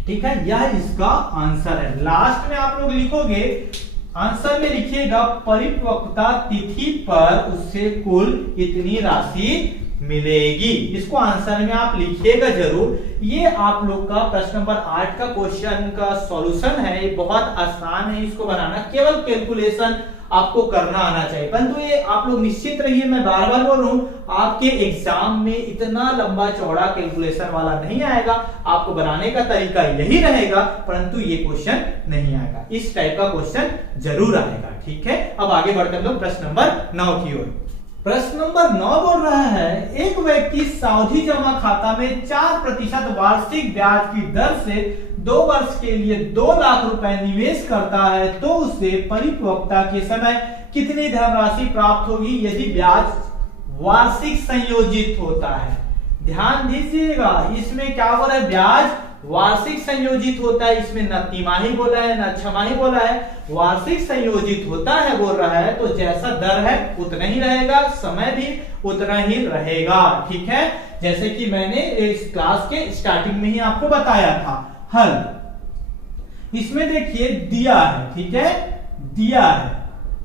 ठीक है, यह इसका आंसर है। लास्ट में आप लोग लिखोगे, आंसर में लिखिएगा परिपक्वता तिथि पर उससे कुल इतनी राशि मिलेगी। इसको आंसर में आप लिखिएगा जरूर। ये आप लोग का प्रश्न नंबर 8 का क्वेश्चन का सॉल्यूशन है। ये बहुत आसान है इसको बनाना, केवल कैलकुलेशन आपको करना आना चाहिए। परंतु ये आप लोग निश्चित रहिए, मैं बार बार बोल रहा हूं, आपके एग्जाम में इतना लंबा चौड़ा कैलकुलेशन वाला नहीं आएगा। आपको बनाने का तरीका यही रहेगा, परंतु ये क्वेश्चन नहीं आएगा। इस टाइप का क्वेश्चन जरूर आएगा। ठीक है, अब आगे बढ़कर लोग प्रश्न नंबर 9 की ओर। प्रश्न नंबर 9 बोल रहा है एक व्यक्ति सावधि जमा खाता में 4% वार्षिक ब्याज की दर से 2 वर्ष के लिए 2 लाख रुपए निवेश करता है तो उसे परिपक्वता के समय कितनी धनराशि प्राप्त होगी यदि ब्याज वार्षिक संयोजित होता है। ध्यान दीजिएगा, इसमें क्या हो रहा है, ब्याज वार्षिक संयोजित होता है, इसमें न तिमाही बोला है न छमाही बोला है, वार्षिक संयोजित होता है बोल रहा है, तो जैसा दर है उतना ही रहेगा, समय भी उतना ही रहेगा। ठीक है, जैसे कि मैंने इस क्लास के स्टार्टिंग में ही आपको बताया था। हल इसमें देखिए दिया है, ठीक है, दिया है,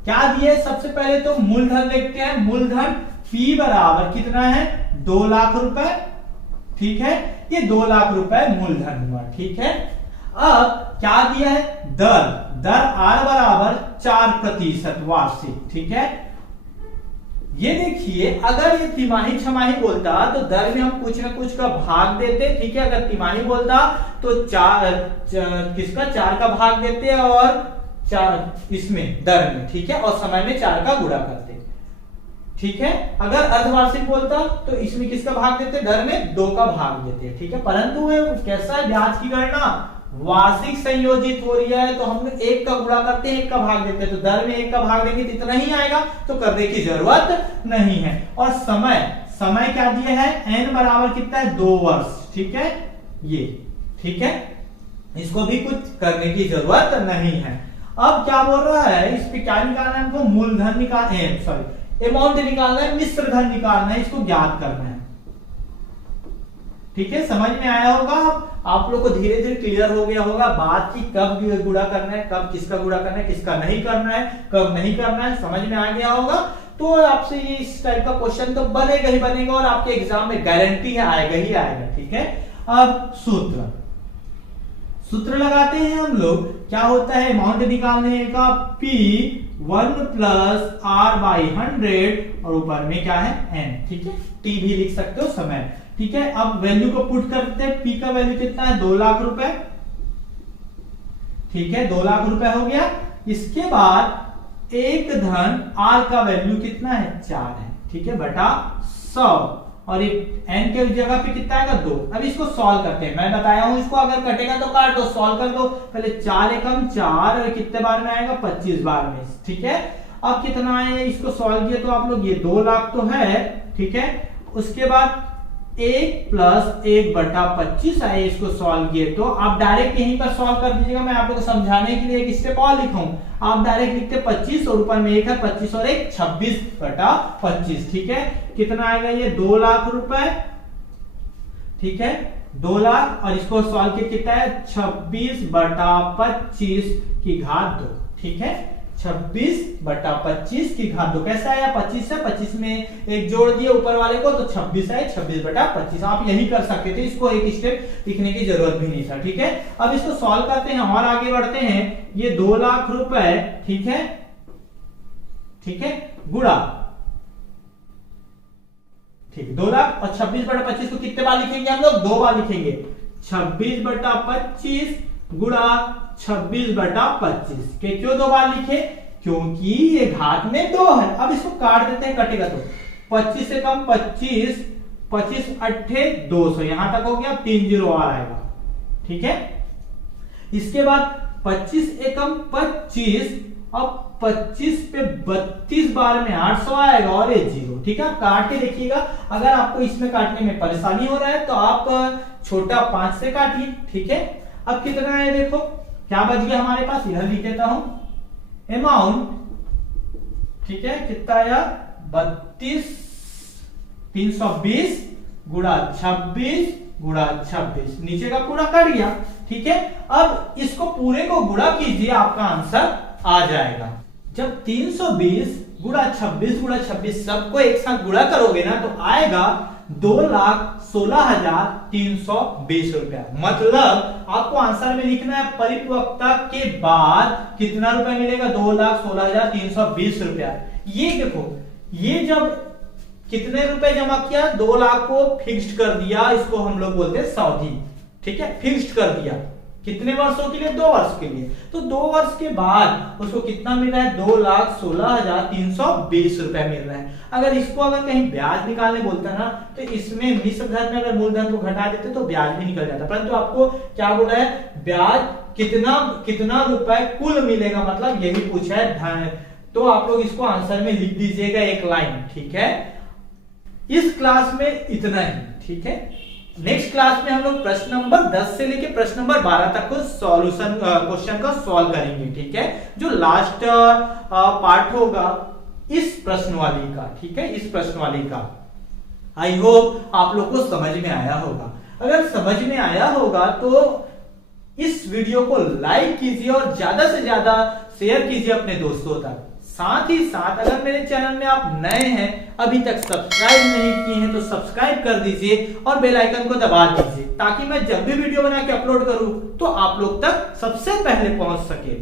क्या दिया है, सबसे पहले तो मूलधन देखते हैं। मूलधन P बराबर कितना है, 2 लाख रुपए। ठीक है, ये 2 लाख रुपए मूलधन हुआ। ठीक है, अब क्या दिया है, दर, दर R बराबर 4% वार्षिक। ठीक है, ये देखिए अगर ये तिमाही छमाही बोलता तो दर में हम कुछ ना कुछ का भाग देते। ठीक है, अगर तिमाही बोलता तो किसका 4 का भाग देते और 4 इसमें दर में। ठीक है, और समय में 4 का गुणा करते। ठीक है, अगर अर्धवार्षिक बोलता तो इसमें किसका भाग देते, दर में 2 का भाग देते। ठीक है, परंतु कैसा है ब्याज की गणना, वार्षिक संयोजित हो रही है तो हम 1 का गुणा करते हैं, 1 का भाग देते हैं, तो दर में 1 का भाग देंगे तो इतना ही आएगा, तो करने की जरूरत नहीं है। और समय, समय क्या दिया है, n बराबर कितना है, 2 वर्ष। ठीक है, ये ठीक है, इसको भी कुछ करने की जरूरत नहीं है। अब क्या बोल रहा है, इस पे क्या निकालना है हमको, मूलधन निकालना है, सॉरी अमाउंट निकालना है, मिश्र धन निकालना है, इसको ज्ञात करना है। ठीक है, समझ में आया होगा, आप लोग को धीरे धीरे क्लियर हो गया होगा बात की कब गुणा करना है, कब किसका गुणा करना है, किसका नहीं करना है, कब नहीं करना है, समझ में आ गया होगा। तो आपसे ये इस टाइप का क्वेश्चन तो बनेगा ही बनेगा और आपके एग्जाम में गारंटी है आएगा ही आएगा। ठीक है, अब सूत्र, सूत्र लगाते हैं हम लोग, क्या होता है, अमाउंट निकालने का P1 प्लस R/100 और ऊपर में क्या है, N। ठीक है, T भी लिख सकते हो, समय। ठीक है, अब वैल्यू को पुट करते हैं, P का वैल्यू कितना है, 2 लाख रुपए। ठीक है, 2 लाख रुपए हो गया। इसके बाद एक धन R का वैल्यू कितना है, 4 है। ठीक है, बटा 100 और n के जगह पे कितना आएगा, 2। अब इसको सॉल्व करते हैं, मैं बताया हूं इसको अगर कटेगा तो काट दो, सॉल्व कर दो। पहले 4 एकम 4 और कितने बार में आएगा, 25 बार में। ठीक है, अब कितना है, इसको सॉल्व किया तो आप लोग ये 2 लाख तो है। ठीक है, उसके बाद 1 प्लस 1 बटा 25 आए, इसको सॉल्व किए तो आप डायरेक्ट यहीं पर सॉल्व कर दीजिएगा। मैं आप लोग को समझाने के लिए एक स्टेप और लिखा हूं, आप डायरेक्ट लिखते 25 और ऊपर में 1 है, 25 और 1 26 बटा 25। ठीक है, कितना आएगा ये, 2 लाख रुपए। ठीक है, 2 लाख और इसको सॉल्व किया कितना है, 26 बटा 25 की घात 2। ठीक है, 26 बटा 25 की घात 2 कैसा आया, 25 है, 25 में 1 जोड़ दिया ऊपर वाले को तो 26 है, 26 बटा 25। आप यही कर सकते थे, इसको एक स्टेप लिखने की जरूरत भी नहीं था। ठीक है, अब इसको सॉल्व करते हैं और आगे बढ़ते हैं। ये 2 लाख रुपए, ठीक है, ठीक है, गुणा, ठीक, 2 लाख और 26 बटा 25 को कितने बार लिखेंगे हम लोग, 2 बार लिखेंगे। 26 बटा 25 गुणा 26 बटा 25 के क्यों 2 बार लिखे, क्योंकि ये घात में 2 है। अब इसको काट देते हैं, कटेगा तो 25 से कम 25, 25 अट्ठे 200, यहां तक हो गया, 3 0 और आएगा। ठीक है, इसके बाद 25 एकम 25, अब 25 पे 32 बार में 800 आएगा और ये 0। ठीक है, काट के देखिएगा, अगर आपको इसमें काटने में परेशानी हो रहा है तो आप छोटा 5 से काटिए। ठीक है, अब कितना है देखो, क्या बच गया हमारे पास, इधर लिख देता हूं, अमाउंट, ठीक है, कितना आया, 32 320 गुणा 26 गुणा 26, नीचे का पूरा कट गया। ठीक है, अब इसको पूरे को गुणा कीजिए, आपका आंसर आ जाएगा। जब 320 गुणा 26 सबको एक साथ गुणा करोगे ना तो आएगा 2,16,320 रुपया। मतलब आपको आंसर में लिखना है परिपक्वता के बाद कितना रुपया मिलेगा, 2,16,320 रुपया। ये देखो, ये जब कितने रुपए जमा किया, 2 लाख को फिक्स्ड कर दिया, इसको हम लोग बोलते हैं सावधि। ठीक है, फिक्स्ड कर दिया। कितने वर्षों के लिए? 2 वर्ष के लिए। तो 2 वर्ष के बाद उसको कितना मिल रहा है? 2,16,320 रुपए मिल रहा है। अगर इसको अगर कहीं ब्याज निकालने बोलता ना तो इसमें मिश्र धन में अगर मूलधन को घटा देते तो ब्याज भी निकल जाता, परंतु आपको क्या बोला है? ब्याज कितना रुपए कुल मिलेगा, मतलब यही पूछा है धन। तो आप लोग इसको आंसर में लिख दीजिएगा एक लाइन, ठीक है। इस क्लास में इतना ही, ठीक है। नेक्स्ट क्लास में हम लोग प्रश्न नंबर 10 से लेके प्रश्न नंबर 12 तक को सॉल्यूशन क्वेश्चन का सॉल्व करेंगे, ठीक है। जो लास्ट पार्ट होगा इस प्रश्न वाली का, ठीक है, इस प्रश्न वाली का। आई होप आप लोग को समझ में आया होगा। अगर समझ में आया होगा तो इस वीडियो को लाइक कीजिए और ज्यादा से ज्यादा शेयर कीजिए अपने दोस्तों तक। साथ ही साथ अगर मेरे चैनल में आप नए हैं, अभी तक सब्सक्राइब नहीं किए हैं तो सब्सक्राइब कर दीजिए और बेल आइकन को दबा दीजिए, ताकि मैं जब भी वीडियो बना के अपलोड करूं तो आप लोग तक सबसे पहले पहुंच सके।